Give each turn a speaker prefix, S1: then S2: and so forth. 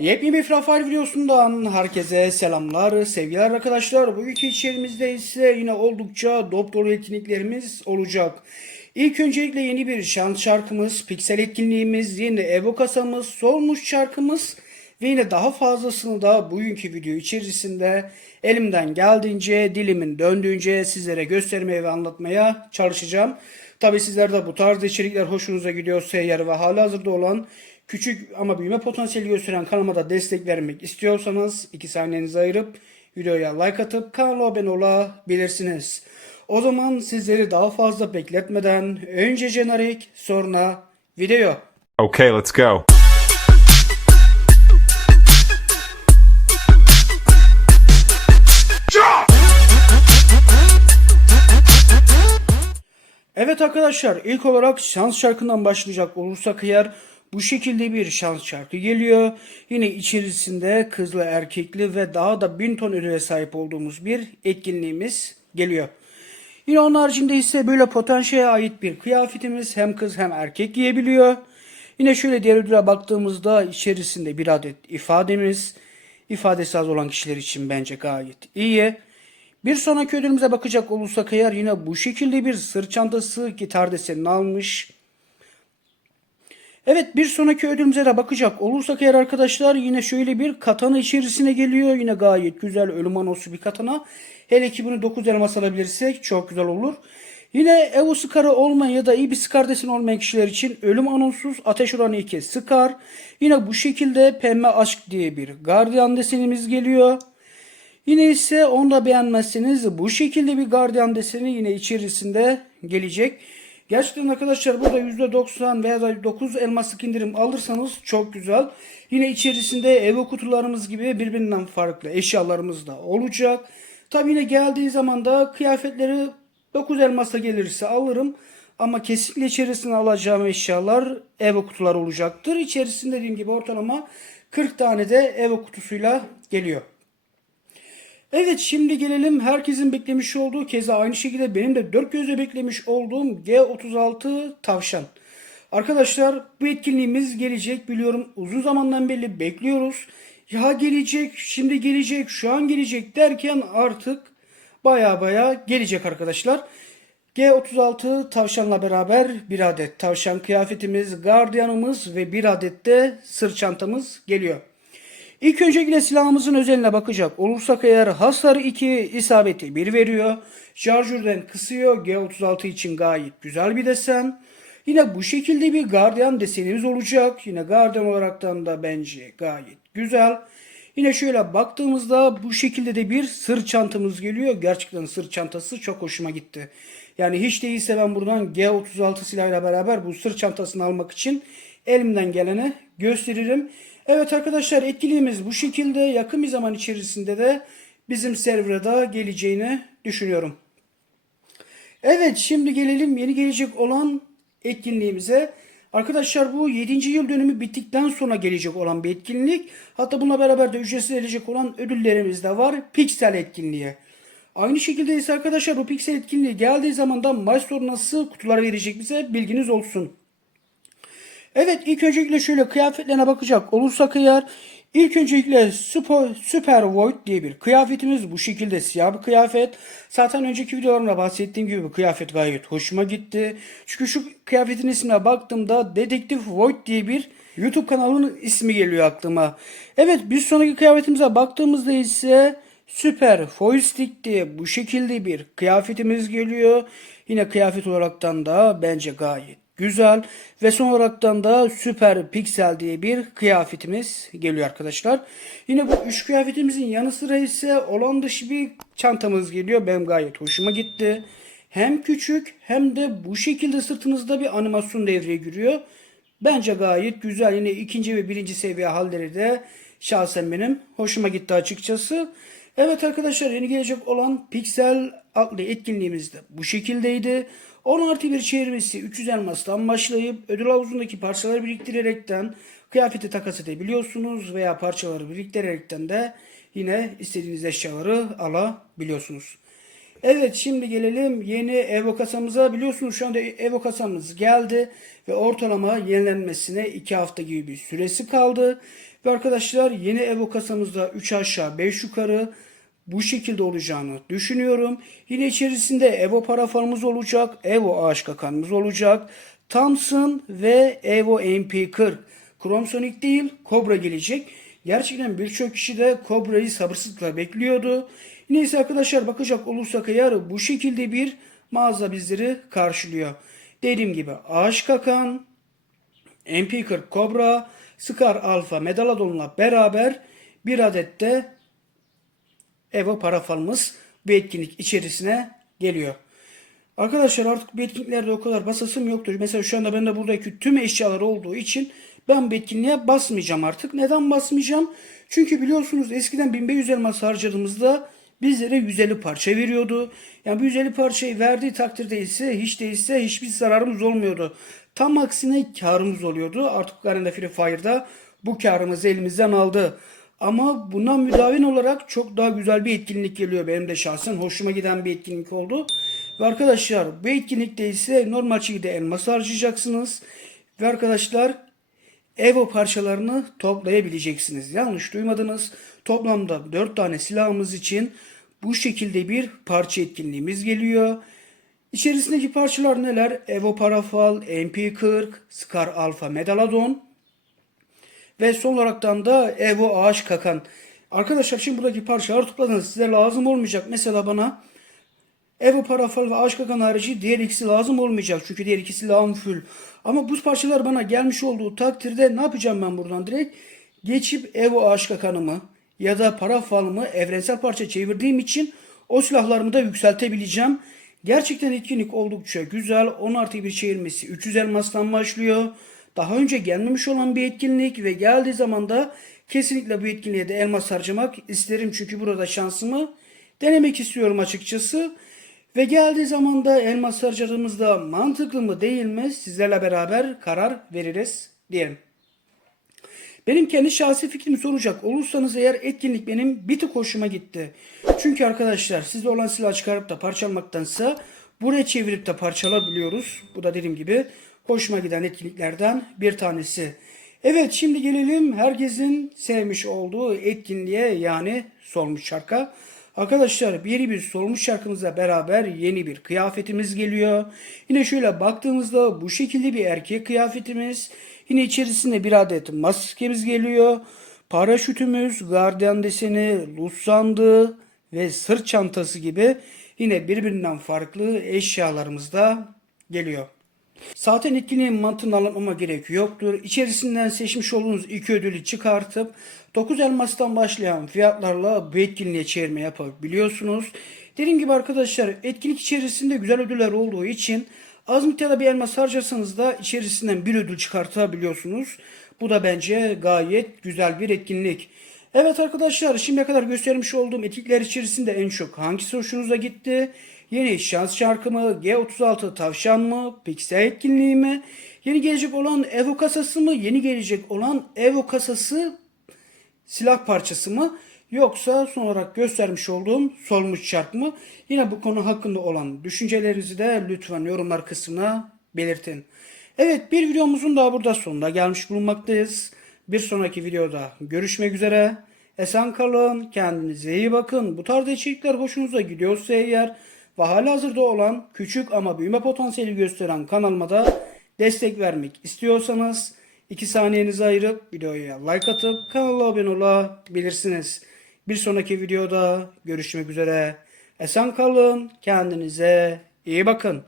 S1: Yepyeni bir Frafal videosundan herkese selamlar, sevgiler arkadaşlar. Bugünkü içerimizde ise yine oldukça doktor etkinliklerimiz olacak. İlk öncelikle yeni bir şans şarkımız, piksel etkinliğimiz, yeni Evo kasamız, solmuş şarkımız ve yine daha fazlasını da bugünkü video içerisinde elimden geldiğince, dilimin döndüğünce sizlere göstermeye ve anlatmaya çalışacağım. Tabi sizler de bu tarz içerikler hoşunuza gidiyorsa eğer ve hala hazırda olan küçük ama büyüme potansiyeli gösteren kanalıma da destek vermek istiyorsanız 2 saniyenizi ayırıp videoya like atıp kanala abone olabilirsiniz. O zaman sizleri daha fazla bekletmeden önce jenerik sonra video.
S2: Okay, let's go.
S1: Evet arkadaşlar ilk olarak şans şarkından başlayacak olursak eğer bu şekilde bir şans şarkı geliyor. Yine içerisinde kızlı erkekli ve daha da bin ton ödüle sahip olduğumuz bir etkinliğimiz geliyor. Yine onun haricinde ise böyle potansiyele ait bir kıyafetimiz hem kız hem erkek giyebiliyor. Yine şöyle diğer ödüle baktığımızda içerisinde bir adet ifademiz. İfadesi az olan kişiler için bence gayet iyi. Bir sonraki ödülümüze bakacak olursak eğer yine bu şekilde bir sırt çantası gitar desenini almış. Evet bir sonraki ödülümüze de bakacak olursak eğer arkadaşlar yine şöyle bir katana içerisine geliyor. Yine gayet güzel ölüm anosu bir katana. Hele ki bunu 9 elmas alabilirsek çok güzel olur. Yine Evo Scar'ı olmayan ya da iyi bir Scar deseni olmayan kişiler için ölüm anonsuz ateş oranı 2 Scar. Yine bu şekilde pembe aşk diye bir gardiyan desenimiz geliyor. Yine ise onu da beğenmezseniz bu şekilde bir gardiyan deseni yine içerisinde gelecek. Gerçekten arkadaşlar burada %90 veya da 9 elmaslık indirim alırsanız çok güzel. Yine içerisinde Evo kutularımız gibi birbirinden farklı eşyalarımız da olacak. Tabi yine geldiği zaman da kıyafetleri 9 elmasla gelirse alırım. Ama kesinlikle içerisine alacağım eşyalar Evo kutular olacaktır. İçerisinde dediğim gibi ortalama 40 tane de Evo kutusuyla geliyor. Evet şimdi gelelim herkesin beklemiş olduğu keza aynı şekilde benim de dört gözle beklemiş olduğum G36 tavşan. Arkadaşlar bu etkinliğimiz gelecek biliyorum uzun zamandan beri bekliyoruz. Ya gelecek şimdi gelecek şu an gelecek derken artık baya baya gelecek arkadaşlar. G36 tavşanla beraber bir adet tavşan kıyafetimiz, gardiyanımız ve bir adet de sırt çantamız geliyor. İlk öncelikle silahımızın özeline bakacak olursak eğer hasar 2 isabeti 1 veriyor. Şarjörden kısıyor. G36 için gayet güzel bir desen. Yine bu şekilde bir gardiyan desenimiz olacak. Yine gardiyan olaraktan da bence gayet güzel. Yine şöyle baktığımızda bu şekilde de bir sırt çantamız geliyor. Gerçekten sırt çantası çok hoşuma gitti. Yani hiç değilse ben buradan G36 silahıyla beraber bu sırt çantasını almak için elimden geleni gösteririm. Evet arkadaşlar etkiliğimiz bu şekilde yakın bir zaman içerisinde de bizim serverda geleceğini düşünüyorum. Evet şimdi gelelim yeni gelecek olan etkinliğimize. Arkadaşlar bu 7. yıl dönümü bittikten sonra gelecek olan bir etkinlik. Hatta bununla beraber de ücretsiz gelecek olan ödüllerimiz de var. Pixel etkinliği. Aynı şekilde ise arkadaşlar bu Pixel etkinliği geldiği zaman da Maestro nasıl kutular verecek bize bilginiz olsun. Evet ilk öncelikle şöyle kıyafetlerine bakacak olursak eğer ilk öncelikle Super, Super Void diye bir kıyafetimiz bu şekilde siyah bir kıyafet. Zaten önceki videolarımda bahsettiğim gibi bu kıyafet gayet hoşuma gitti. Çünkü şu kıyafetin ismine baktığımda Dedektif Void diye bir YouTube kanalının ismi geliyor aklıma. Evet bir sonraki kıyafetimize baktığımızda ise Süper Foistik diye bu şekilde bir kıyafetimiz geliyor. Yine kıyafet olaraktan da bence gayet güzel. Ve son olaraktan da Süper Pixel diye bir kıyafetimiz geliyor arkadaşlar. Yine bu üç kıyafetimizin yanı sıra ise olan dışı bir çantamız geliyor. Benim gayet hoşuma gitti. Hem küçük hem de bu şekilde sırtınızda bir animasyon devreye giriyor. Bence gayet güzel. Yine ikinci ve birinci seviye halleri de şahsen benim hoşuma gitti açıkçası. Evet arkadaşlar yeni gelecek olan Pixel adlı etkinliğimiz de bu şekildeydi. 10 artı bir çevirmesi 300 elmastan başlayıp ödül havuzundaki parçaları biriktirerekten kıyafeti takas edebiliyorsunuz veya parçaları biriktirerekten de yine istediğiniz eşyaları alabiliyorsunuz. Evet şimdi gelelim yeni Evo kasamıza. Biliyorsunuz şu anda Evo geldi ve ortalama yenilenmesine 2 hafta gibi bir süresi kaldı. Ve arkadaşlar yeni Evo kasamızda 3 aşağı 5 yukarı bu şekilde olacağını düşünüyorum. Yine içerisinde Evo parafanımız olacak. Evo ağaç kakanımız olacak. Thompson ve Evo MP40. Chrome Sonic değil Cobra gelecek. Gerçekten birçok kişi de Cobra'yı sabırsızlıkla bekliyordu. Neyse arkadaşlar bakacak olursak eğer bu şekilde bir mağaza bizleri karşılıyor. Dediğim gibi ağaç kakan, MP40 Cobra, Scar Alpha Medaladon'la beraber bir adet de Evo parafalımız bu etkinlik içerisine geliyor. Arkadaşlar artık bu etkinliklerde o kadar basasım yoktur. Mesela şu anda bende buradaki tüm eşyalar olduğu için ben bu etkinliğe basmayacağım artık. Neden basmayacağım? Çünkü biliyorsunuz eskiden 1500 elmas harcadığımızda bizlere 150 parça veriyordu. Yani bu 150 parçayı verdiği takdirde ise hiç değilse hiçbir zararımız olmuyordu. Tam aksine karımız oluyordu. Artık Garena Free Fire'da bu karımızı elimizden aldı. Ama bundan müdavin olarak çok daha güzel bir etkinlik geliyor. Benim de şahsen hoşuma giden bir etkinlik oldu. Ve arkadaşlar bu etkinlikte ise normal şekilde elmas harcayacaksınız. Ve arkadaşlar Evo parçalarını toplayabileceksiniz. Yanlış duymadınız. Toplamda 4 tane silahımız için bu şekilde bir parça etkinliğimiz geliyor. İçerisindeki parçalar neler? Evo Parafal, MP40, Scar Alpha Medaladon ve son olaraktan da Evo Ağaç Kakan. Arkadaşlar şimdi buradaki parçaları topladınız. Size lazım olmayacak. Mesela bana Evo Parafal ve Ağaç Kakan harici diğer ikisi lazım olmayacak. Çünkü diğer ikisi lağım full. Ama bu parçalar bana gelmiş olduğu takdirde ne yapacağım ben buradan direkt? Geçip Evo Ağaç Kakan'ımı ya da Parafal'ımı evrensel parça çevirdiğim için o silahlarımı da yükseltebileceğim. Gerçekten etkinlik oldukça güzel. 10 artı bir çevirmesi 300 elmastan başlıyor. Daha önce gelmemiş olan bir etkinlik ve geldiği zaman da kesinlikle bu etkinliğe de elmas harcamak isterim. Çünkü burada şansımı denemek istiyorum açıkçası. Ve geldiği zaman da elmas harcadığımızda mantıklı mı değil mi sizlerle beraber karar veririz diyelim. Benim kendi şahsi fikrimi soracak olursanız eğer etkinlik benim bir tık hoşuma gitti. Çünkü arkadaşlar sizde olan silah çıkarıp da parçalamaktansa buraya çevirip de parçalabiliyoruz. Bu da dediğim gibi hoşuma giden etkinliklerden bir tanesi. Evet şimdi gelelim herkesin sevmiş olduğu etkinliğe yani solmuş şarka. Arkadaşlar bir bir solmuş şarkımızla beraber yeni bir kıyafetimiz geliyor. Yine şöyle baktığımızda bu şekilde bir erkek kıyafetimiz. Yine içerisinde bir adet maskemiz geliyor. Paraşütümüz, gardiyan deseni, luz sandığı ve sırt çantası gibi yine birbirinden farklı eşyalarımız da geliyor. Zaten etkinliğin mantığını anlatmama gerek yoktur. İçerisinden seçmiş olduğunuz iki ödülü çıkartıp 9 elmastan başlayan fiyatlarla bu etkinliğe çevirme yapabiliyorsunuz. Dediğim gibi arkadaşlar etkinlik içerisinde güzel ödüller olduğu için az miktarda bir elmas harcasanız da içerisinden bir ödül çıkartabiliyorsunuz. Bu da bence gayet güzel bir etkinlik. Evet arkadaşlar şimdiye kadar göstermiş olduğum etkinlikler içerisinde en çok hangisi hoşunuza gitti? Yeni şans şarkı mı? G36 tavşan mı? Pixel etkinliği mi? Yeni gelecek olan Evo kasası mı? Yeni gelecek olan Evo kasası silah parçası mı? Yoksa son olarak göstermiş olduğum solmuş şark mı? Yine bu konu hakkında olan düşüncelerinizi de lütfen yorumlar kısmına belirtin. Evet bir videomuzun daha burada sonuna gelmiş bulunmaktayız. Bir sonraki videoda görüşmek üzere. Esen kalın, kendinize iyi bakın. Bu tarz içerikler hoşunuza gidiyorsa eğer ve hala hazırda olan küçük ama büyüme potansiyeli gösteren kanalıma destek vermek istiyorsanız 2 saniyenizi ayırıp videoya like atıp kanala abone olabilirsiniz. Bir sonraki videoda görüşmek üzere. Esen kalın, kendinize iyi bakın.